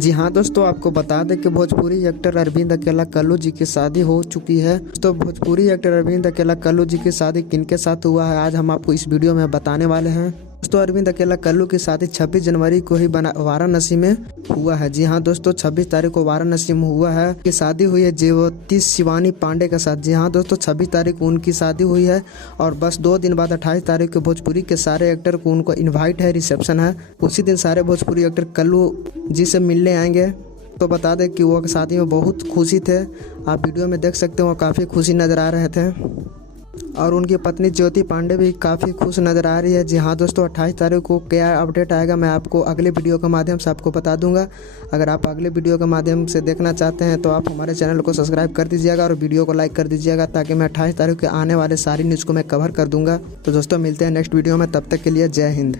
जी हाँ दोस्तों, आपको बता दें कि भोजपुरी एक्टर अरविंद अकेला कल्लू जी की शादी हो चुकी है। तो भोजपुरी एक्टर अरविंद अकेला कल्लू जी की शादी किनके साथ हुआ है, आज हम आपको इस वीडियो में बताने वाले हैं। दोस्तों, अरविंद अकेला कल्लू की शादी 26 जनवरी को ही वाराणसी में हुआ है। जी हाँ दोस्तों, 26 तारीख को वाराणसी में हुआ है कि शादी हुई है ज्योति शिवानी पांडे के साथ। जी हाँ दोस्तों, 26 तारीख को उनकी शादी हुई है और बस 2 दिन बाद 28 तारीख को भोजपुरी के सारे एक्टर को उनको इन्वाइट है, रिसेप्शन है। उसी दिन सारे भोजपुरी एक्टर कल्लू जी से मिलने आएंगे। तो बता दें कि वो शादी में बहुत खुशी थे। आप वीडियो में देख सकते हो, वो काफ़ी खुशी नज़र आ रहे थे और उनकी पत्नी ज्योति पांडे भी काफ़ी खुश नज़र आ रही है। जी हाँ दोस्तों, 28 तारीख को क्या अपडेट आएगा मैं आपको अगले वीडियो के माध्यम से आपको बता दूंगा। अगर आप अगले वीडियो के माध्यम से देखना चाहते हैं तो आप हमारे चैनल को सब्सक्राइब कर दीजिएगा और वीडियो को लाइक कर दीजिएगा, ताकि मैं 28 तारीख के आने वाले सारी न्यूज़ को मैं कवर कर दूँगा। तो दोस्तों, मिलते हैं नेक्स्ट वीडियो में, तब तक के लिए जय हिंद।